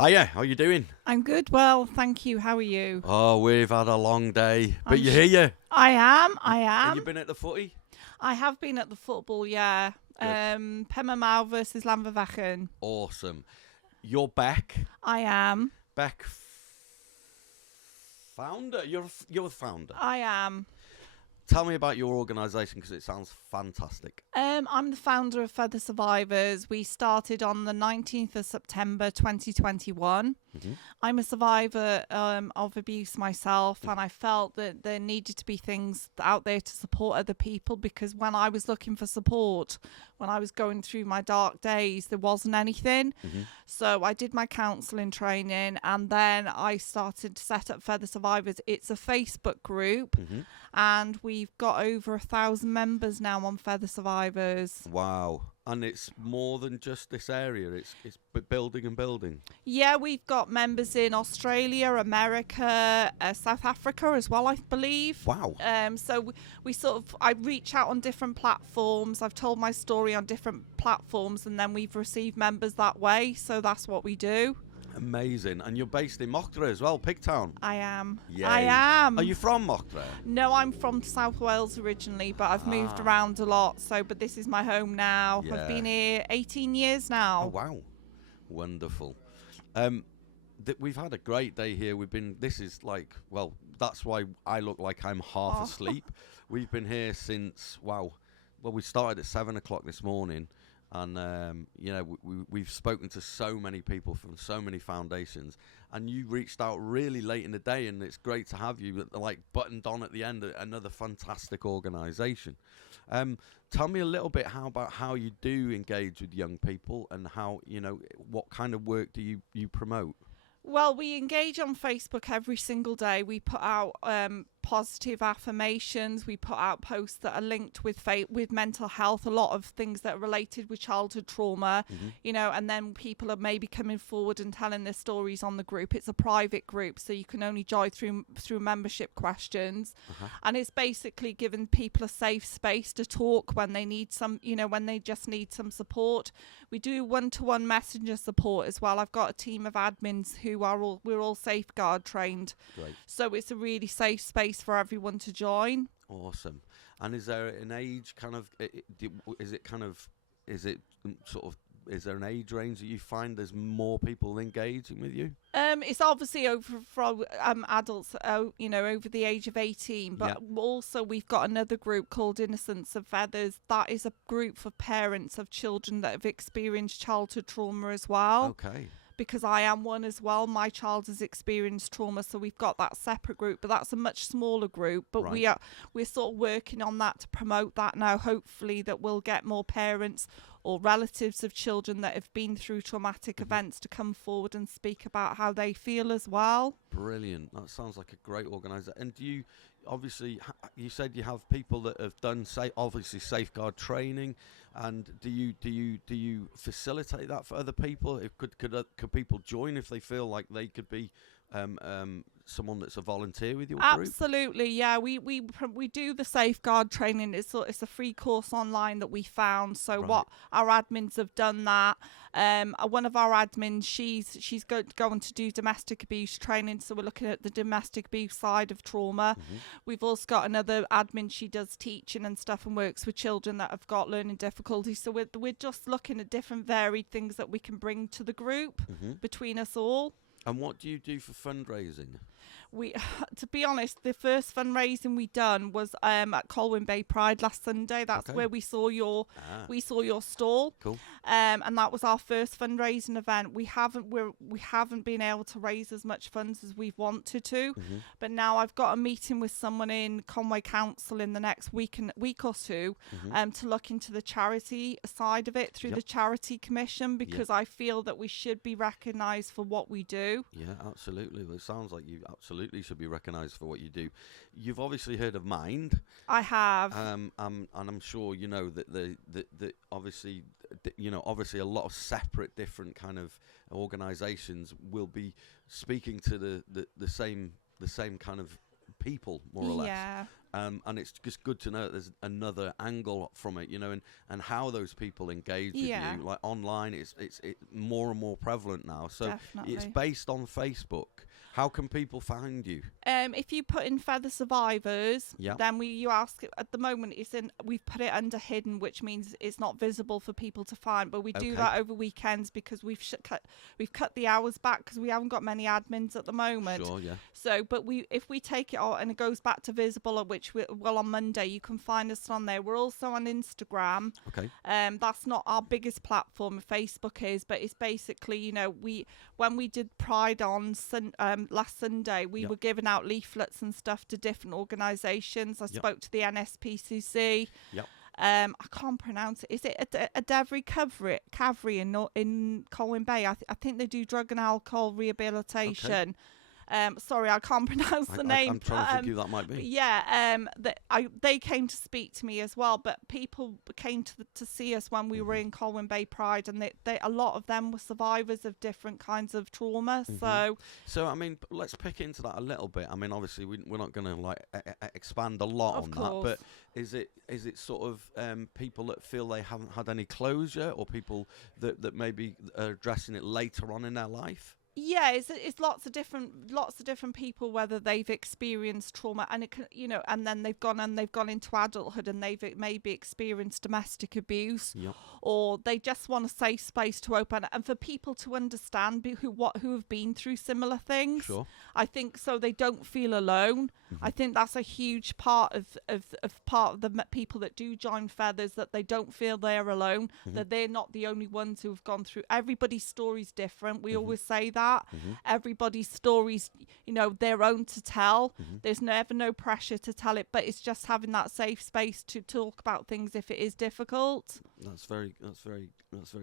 Hiya, how you doing? I'm good. Well, thank you. How are you? Oh, we've had a long day, but you hear you? I am. Have you been at the footy? I have been at the football, yeah. Good. Pemmermouth versus Lambervechen. Awesome. You're Beck. I am. Beck founder? You're the founder. I am. Tell me about your organisation because it sounds fantastic. I'm the founder of Feather Survivors. We started on the 19th of September 2021. Mm-hmm. I'm a survivor of abuse myself, and I felt that there needed to be things out there to support other people, because when I was looking for support, when I was going through my dark days, there wasn't anything. Mm-hmm. So I did my counselling training, and then I started to set up Feather Survivors. It's a Facebook group, Mm-hmm. and we've got over 1,000 members now on Feather Survivors. Wow. And it's more than just this area. It's building and building. Yeah, we've got members in Australia, America, South Africa as well, I believe. Wow. So I reach out on different platforms. I've told my story on different platforms, and then we've received members that way. So that's what we do. Amazing. And you're based in Mochtra as well, Pigtown. I am. Yay. I am. Are you from Mochtra? No, I'm from South Wales originally, but I've moved around a lot. But this is my home now. Yeah. I've been here 18 years now. Oh, wow. Wonderful. We've had a great day here. This is like, well, that's why I look like I'm half asleep. We've been here since, we started at 7 o'clock this morning. And, we've spoken to so many people from so many foundations, and you reached out really late in the day, and it's great to have you like buttoned on at the end. Another fantastic organisation. Tell me a little bit about how you do engage with young people, and how, what kind of work do you promote? Well, we engage on Facebook every single day. We put out positive affirmations. We put out posts that are linked with mental health, a lot of things that are related with childhood trauma, and then people are maybe coming forward and telling their stories on the group. It's a private group, so you can only join through membership questions. And it's basically giving people a safe space to talk when they need when they just need some support. We do one-to-one messenger support as well. I've got a team of admins who we're all safeguard trained. Great. So it's a really safe space for everyone to join. Awesome. And is there an age is there an age range that you find there's more people engaging with you? It's obviously over for adults, over the age of 18. But also we've got another group called Innocence of Feathers. That is a group for parents of children that have experienced childhood trauma as well. Okay. Because I am one as well. My child has experienced trauma, so we've got that separate group, but that's a much smaller group. But right. we're sort of working on that to promote that now. Hopefully that we'll get more parents or relatives of children that have been through traumatic events to come forward and speak about how they feel as well. Brilliant. That sounds like a great organizer. And do you, obviously, you said you have people that have done, obviously, safeguard training. And do you facilitate that for other people? Could people join if they feel like they could be someone that's a volunteer with your group? Absolutely, yeah. We do the safeguard training. It's a free course online that we found. So right. what our admins have done that. One of our admins, she's going to do domestic abuse training. So we're looking at the domestic abuse side of trauma. We've also got another admin. She does teaching and stuff and works with children that have got learning difficulties. So we're just looking at different varied things that we can bring to the group between us all. And what do you do for fundraising? To be honest, the first fundraising we done was at Conwy Bay Pride last Sunday. That's where we saw your stall. Cool. And that was our first fundraising event. We haven't been able to raise as much funds as we've wanted to, but now I've got a meeting with someone in Conwy Council in the next week or two, to look into the charity side of it through the Charity Commission, because I feel that we should be recognised for what we do. Yeah, absolutely. Well, it sounds like you absolutely should be recognised for what you do. You've obviously heard of Mind. I have. And I'm sure you know that obviously a lot of separate different kind of organisations will be speaking to the same kind of people, more or less. And it's just good to know that there's another angle from it, and how those people engage with you. Like online, it's more and more prevalent now. So Definitely. it's based on Facebook. How can people find you? If you put in Feather Survivors, Yeah. then you ask. At the moment, we've put it under hidden, which means it's not visible for people to find. But we do that over weekends because we've cut the hours back because we haven't got many admins at the moment. Sure, yeah. So, but if we take it out and it goes back to visible, which on Monday, you can find us on there. We're also on Instagram. Okay. That's not our biggest platform. Facebook is, but it's basically, when we did Pride on last Sunday, we were giving out leaflets and stuff to different organisations. I spoke to the NSPCC. Yep. I can't pronounce it. Is it a Devry Cavry in Conwy Bay? I think they do drug and alcohol rehabilitation. Okay. Sorry, I can't pronounce the name. I'm trying to think who that might be. Yeah, they came to speak to me as well, but people came to see us when we were in Conwy Bay Pride, and a lot of them were survivors of different kinds of trauma. So I mean, let's pick into that a little bit. I mean, obviously we're not going to expand a lot on that, but is it sort of people that feel they haven't had any closure, or people that maybe are addressing it later on in their life? Yeah, it's lots of different people, whether they've experienced trauma and it can, and then they've gone into adulthood and they've maybe experienced domestic abuse, or they just want a safe space to open and for people to understand who have been through similar things. Sure. I think so they don't feel alone. I think that's a huge part of the people that do join Feathers, that they don't feel they're alone, that they're not the only ones who have gone through. Everybody's story's different. We always say that. Everybody's story's, their own to tell. There's never no pressure to tell it, but it's just having that safe space to talk about things if it is difficult. That's very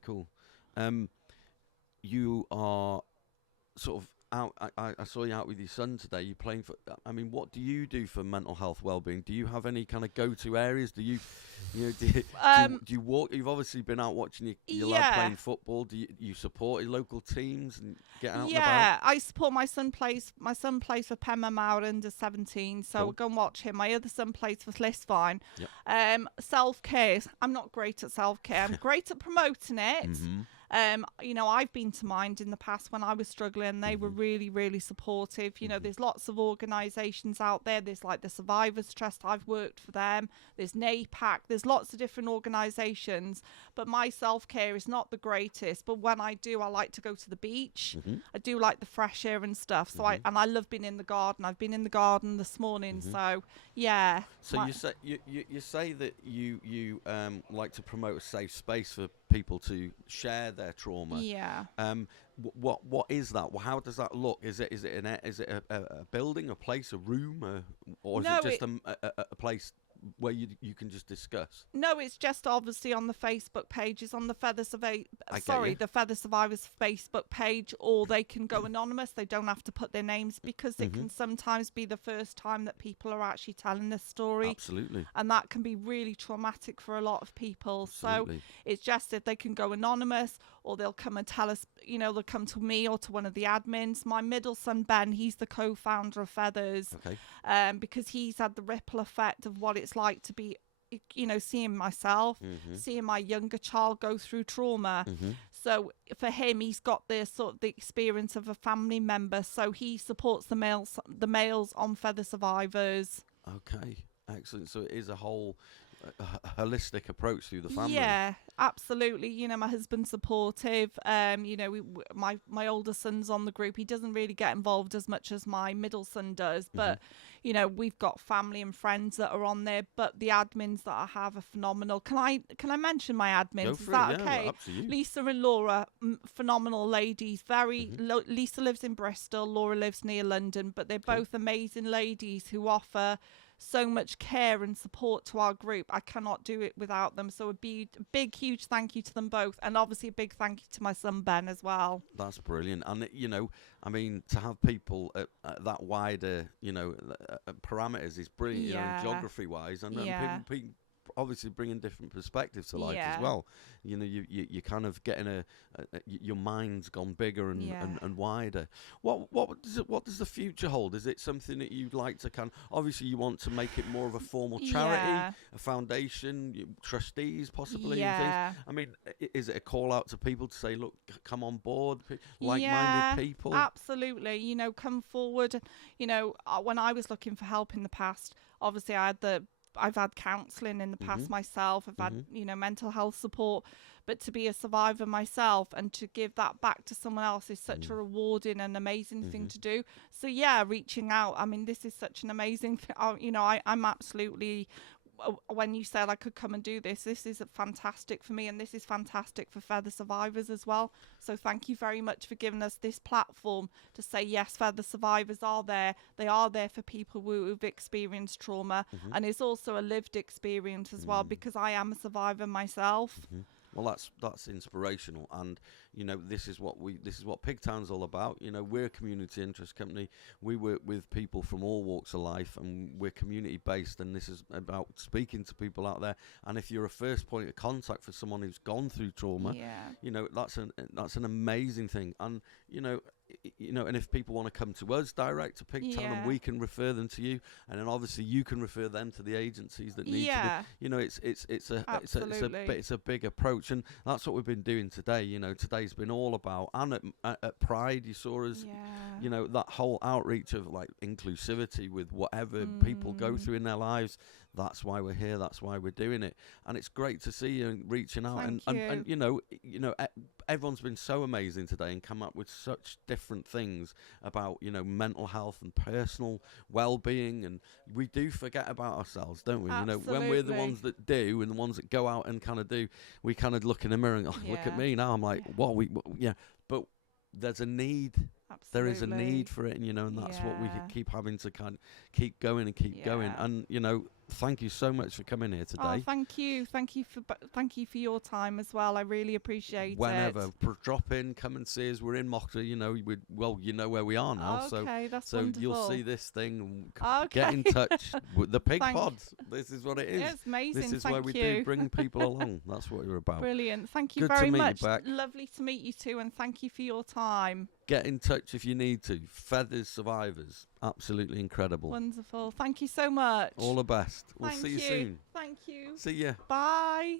cool. You are sort of out. I saw you out with your son today. You playing for. I mean, what do you do for mental health well-being? Do you have any kind of go-to areas? Do you walk? You've obviously been out watching your lad playing football. Do you support your local teams and get out and about? Yeah, I support my son plays for Penma Mawr under 17, so we'll go and watch him. My other son plays for Lisvine. Self-care. I'm not great at self-care. I'm great at promoting it. I've been to Mind in the past when I was struggling. They were really, really supportive. There's lots of organisations out there. There's like the Survivors Trust. I've worked for them. There's NAPAC. There's lots of different organisations. But my self-care is not the greatest. But when I do, I like to go to the beach. I do like the fresh air and stuff. So I love being in the garden. I've been in the garden this morning. So yeah. So you say that you like to promote a safe space for people to share their trauma. Yeah. What is that? Well, how does that look? Is it a building, a place, a room, or is it just a place where you can just discuss? No, it's just obviously on the Facebook page. It's on the the Feather Survivors Facebook page, or they can go anonymous. They don't have to put their names because it can sometimes be the first time that people are actually telling this story. Absolutely. And that can be really traumatic for a lot of people. Absolutely. So it's just that they can go anonymous, or they'll come and tell us, they'll come to me or to one of the admins. My middle son, Ben, he's the co-founder of Feathers, because he's had the ripple effect of what it's like to be, seeing myself, seeing my younger child go through trauma. So for him, he's got the experience of a family member. So he supports the males on Feather Survivors. Okay, excellent. So it is a whole holistic approach through the family. Yeah, absolutely. My husband's supportive. My older son's on the group. He doesn't really get involved as much as my middle son does, but we've got family and friends that are on there. But the admins that I have are phenomenal. Can I mention my admins? Is that okay? Yeah, absolutely. Lisa and Laura, phenomenal ladies. Lisa lives in Bristol. Laura lives near London, but they're both amazing ladies who offer so much care and support to our group. I cannot do it without them. So a big, huge thank you to them both. And obviously a big thank you to my son, Ben, as well. That's brilliant. And, I mean, to have people at that wider, parameters is brilliant, geography-wise. And people obviously bringing different perspectives to life Yeah. as well. You know, you kind of getting your mind's gone bigger and wider. What does the future hold? Is it something that you'd like to obviously you want to make it more of a formal charity, a foundation, trustees possibly, and things? I mean, is it a call out to people to say, look, come on board, like-minded people? Absolutely. You know, come forward. You know, when I was looking for help in the past, obviously I've had counselling in the past myself. I've had, you know, mental health support. But to be a survivor myself and to give that back to someone else is such a rewarding and amazing thing to do. So, yeah, reaching out. I mean, this is such an amazing thing. You know, I'm absolutely, when you said I could come and do this is fantastic for me, and this is fantastic for further survivors as well. So thank you very much for giving us this platform to say, yes, further survivors are there. They are there for people who've experienced trauma, and it's also a lived experience as well, because I am a survivor myself. Well, that's inspirational, and you know, this is what Pigtown's all about. You know, we're a community interest company. We work with people from all walks of life, and we're community based. And this is about speaking to people out there. And if you're a first point of contact for someone who's gone through trauma, you know, that's an amazing thing. And you know, and if people want to come to us direct to Pigtown, and we can refer them to you, and then obviously you can refer them to the agencies that need to. You know, it's a big approach, and that's what we've been doing today. You know, today's been all about, and at Pride you saw us. You know, that whole outreach of like inclusivity with whatever people go through in their lives. That's why we're here. That's why we're doing it, and it's great to see you reaching out. And you know, everyone's been so amazing today and come up with such different things about, you know, mental health and personal well-being, and we do forget about ourselves, don't we? Absolutely. You know, when we're the ones that do and the ones that go out and kind of do, we kind of look in the mirror and look at me now. I'm like, what? But there's a need. There is a need for it, and you know, and that's what we keep having to kind of keep going and keep going. And you know, thank you so much for coming here today. Oh, thank you for your time as well. I really appreciate it. Whenever, drop in, come and see us. We're in Mockler. You know, you know where we are now. That's so wonderful. You'll see this thing. Get in touch with the Pig Pods. This is what it is. It's amazing. This is where we do bring people along. That's what we're about. Brilliant. Thank you Good very to meet much. You back. Lovely to meet you too, and thank you for your time. Get in touch if you need to. Feathers Survivors. Absolutely incredible. Wonderful. Thank you so much. All the best. We'll see you soon. Thank you. See ya. Bye.